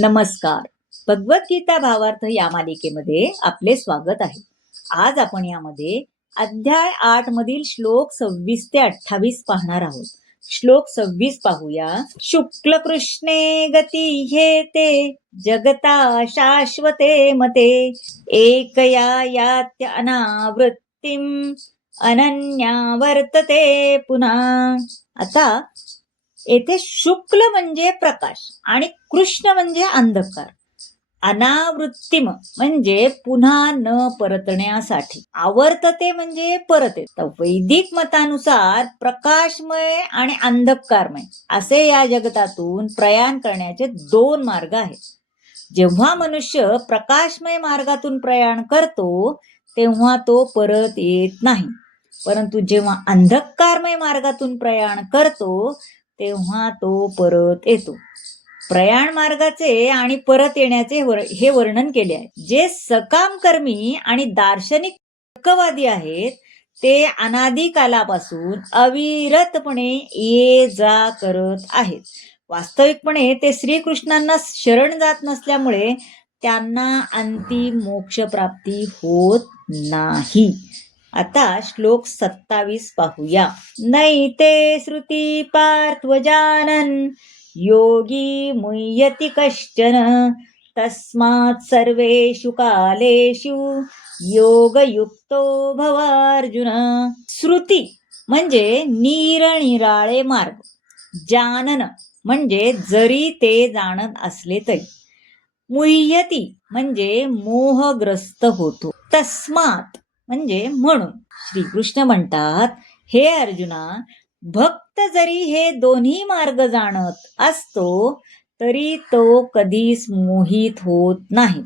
नमस्कार. भगवद्गीता भावार्थ या मालिकेमध्ये आपले स्वागत आहे. आज आपण यामध्ये अध्याय 8 मधील श्लोक 26 ते 28 पाहणार आहोत. श्लोक 26 पाहूया. शुक्ल कृष्णे गती हेते जगता शाश्वते मते एकया यात्य अनावृत्तिम अनन्या वर्तते पुन्हा. आता येथे शुक्ल म्हणजे प्रकाश आणि कृष्ण म्हणजे अंधकार. अनावृत्तिम म्हणजे पुन्हा न परतण्यासाठी, आवर्तते म्हणजे परत येत. वैदिक मतानुसार प्रकाशमय आणि अंधकारमय असे या जगतातून प्रयाण करण्याचे दोन मार्ग आहेत. जेव्हा मनुष्य प्रकाशमय मार्गातून प्रयाण करतो तेव्हा तो परत येत नाही, परंतु जेव्हा अंधकारमय मार्गातून प्रयाण करतो तेव्हा तो परत येतो. प्रयाण मार्गाचे आणि परत येण्याचे हे वर्णन केले आहे. जे सकाम कर्मी आणि दार्शनिक तर्कवादी आहेत ते अनादी कालापासून अविरतपणे ये जा करत आहेत. वास्तविकपणे ते श्रीकृष्णांना शरण जात नसल्यामुळे त्यांना अंतिम मोक्ष प्राप्ती होत नाही. आता श्लोक 27 पाहूया. नैते श्रुती पार्थ्वजानन योगी मुह्यति कश्चन तस्मात् सर्वेषु कालेषु योगयुक्तो भवार्जुन. श्रुती म्हणजे निरनिराळे मार्ग, जानन म्हणजे जरी ते जाणत असले तरी, मुह्यति म्हणजे मोहग्रस्त होतो, तस्मात म्हणजे म्हणून. श्रीकृष्ण म्हणतात, हे अर्जुना, भक्त जरी हे दोन्ही मार्ग जाणत असतो तरी तो कधीच मोहित होत नाही,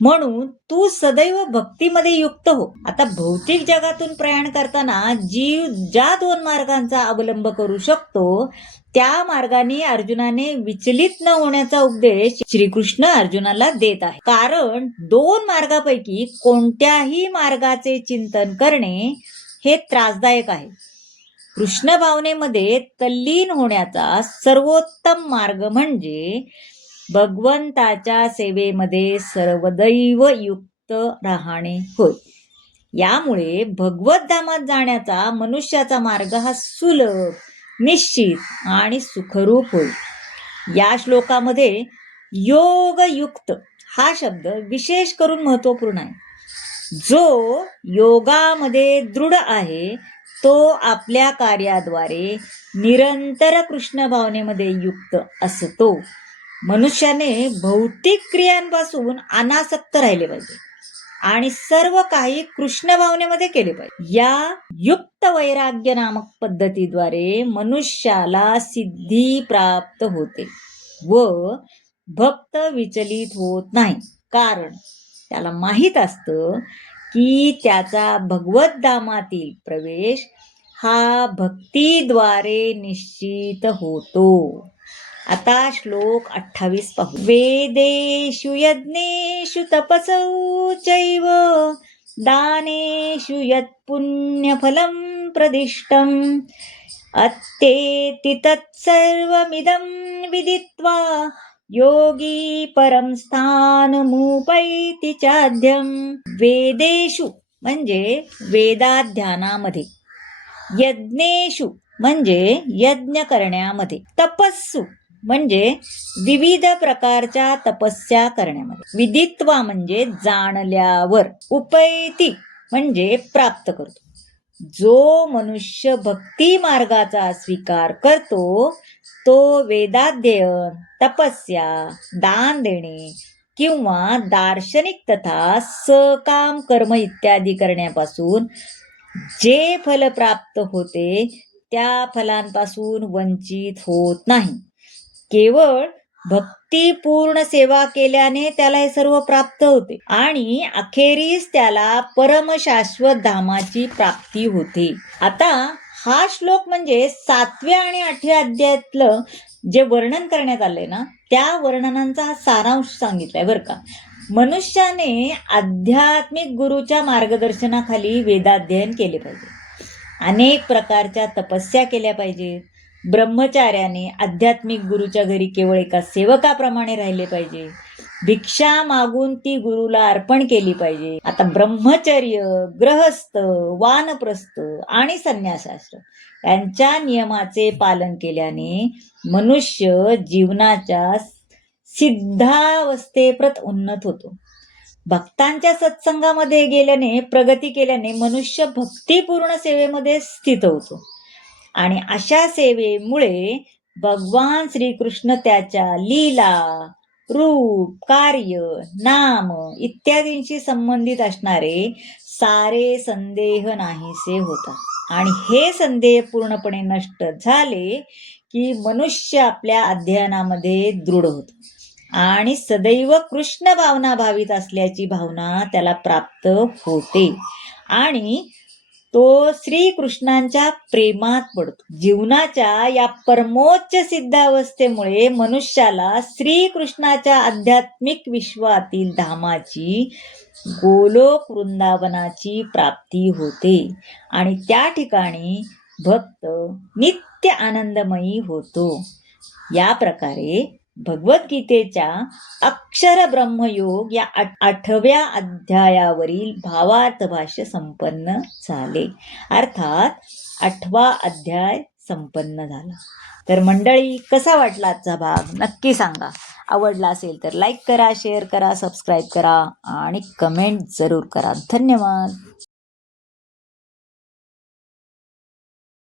म्हणून तू सदैव भक्तीमध्ये युक्त हो. आता भौतिक जगातून प्रयाण करताना जीव ज्या दोन मार्गांचा अवलंब करू शकतो त्या मार्गाने अर्जुनाने विचलित न होण्याचा उपदेश श्रीकृष्ण अर्जुनाला देत आहे. कारण दोन मार्गापैकी कोणत्याही मार्गाचे चिंतन करणे हे त्रासदायक आहे. कृष्ण भावनेमध्ये तल्लीन होण्याचा सर्वोत्तम मार्ग म्हणजे भगवंताच्या सेवेमध्ये सर्वदैव युक्त राहणे होय. यामुळे भगवत धामात जाण्याचा मनुष्याचा मार्ग हा सुलभ, निश्चित आणि सुखरूप होईल. या श्लोकामध्ये योगयुक्त हा शब्द विशेष करून महत्वपूर्ण आहे. जो योगामध्ये दृढ आहे तो आपल्या कार्याद्वारे निरंतर कृष्ण भावनेमध्ये युक्त असतो. मनुष्याने भौतिक क्रियांपासून अनासक्त राहिले पाहिजे आणि सर्व काही कृष्ण भावनेमध्ये केले पाहिजे. या युक्त वैराग्य नामक पद्धतीद्वारे मनुष्याला सिद्धी प्राप्त होते व भक्त विचलित होत नाही, कारण त्याला माहित असतं की त्याचा भगवत धामातील प्रवेश हा भक्तीद्वारे निश्चित होतो. आता श्लोक 28 पाहू. वेदेषु यज्ञेषु तपसौ चैव दानेषु यत् पुण्यफलं प्रदिष्टम् अत्येति तत्सर्वमिदं विदित्वा योगी परम स्थानमुपैति चाद्यं. वेदेषु म्हणजे वेदाध्यानामध्ये, यज्ञेषु म्हणजे यज्ञ करण्यामध्ये, तपस्सु म्हणजे विविध प्रकारच्या तपस्या करण्यामध्ये, विदित्वा म्हणजे जाणल्यावर, उपैती म्हणजे प्राप्त करतो. जो मनुष्य भक्ती मार्गाचा स्वीकार करतो तो वेदाध्ययन, तपस्या, दान देणे किंवा दार्शनिक तथा सकाम कर्म इत्यादी करण्यापासून जे फल प्राप्त होते त्या फलांपासून वंचित होत नाही. केवळ भक्तीपूर्ण सेवा केल्याने त्याला हे सर्व प्राप्त होते आणि अखेरीस त्याला परमशाश्वत धामाची प्राप्ती होते. आता हा श्लोक म्हणजे 7व्या आणि 8व्या अध्यायातलं जे वर्णन करण्यात आलंय ना त्या वर्णनांचा हा सारांश सांगितलाय बरं का. मनुष्याने आध्यात्मिक गुरुच्या मार्गदर्शनाखाली वेदाध्ययन केले पाहिजे, अनेक प्रकारच्या तपस्या केल्या पाहिजेत, ब्रह्मचार्याने आध्यात्मिक गुरुच्या घरी केवळ एका सेवकाप्रमाणे राहिले पाहिजे. भिक्षा मागून ती गुरुला अर्पण केली पाहिजे. आता ब्रह्मचर्य, ग्रहस्थ, वानप्रस्थ आणि संन्यासाश्रम यांच्या नियमाचे पालन केल्याने मनुष्य जीवनाच्या सिद्धावस्थेप्रत उन्नत होतो. भक्तांच्या सत्संगामध्ये गेल्याने, प्रगती केल्याने मनुष्य भक्तिपूर्ण सेवेमध्ये स्थित होतो आणि अशा सेवेमुळे भगवान श्रीकृष्ण त्याच्या लीला, रूप, कार्य, नाम इत्यादींशी संबंधित असणारे सारे संदेह नाहीसे होतात आणि हे संदेह पूर्णपणे नष्ट झाले की मनुष्य आपल्या अध्ययनामध्ये दृढ होतो आणि सदैव कृष्ण भावना भावित असल्याची भावना त्याला प्राप्त होते आणि तो श्रीकृष्णांच्या प्रेमात पडतो. जीवनाच्या या परमोच्च सिद्धावस्थेमुळे मनुष्याला श्रीकृष्णाच्या आध्यात्मिक विश्वातील धामाची, गोलोक वृंदावनाची प्राप्ती होते आणि त्या ठिकाणी भक्त नित्य आनंदमयी होतो. या प्रकारे भगवद्गीतेच्या अक्षर ब्रह्मयोग या 8व्या अध्यायावरील भावार्थ भाष्य संपन्न झाले. अर्थात 8वा अध्याय संपन्न झाला. तर मंडळी, कसा वाटला आजचा भाग नक्की सांगा. आवडला असेल तर लाईक करा, शेअर करा, सबस्क्राईब करा आणि कमेंट जरूर करा. धन्यवाद.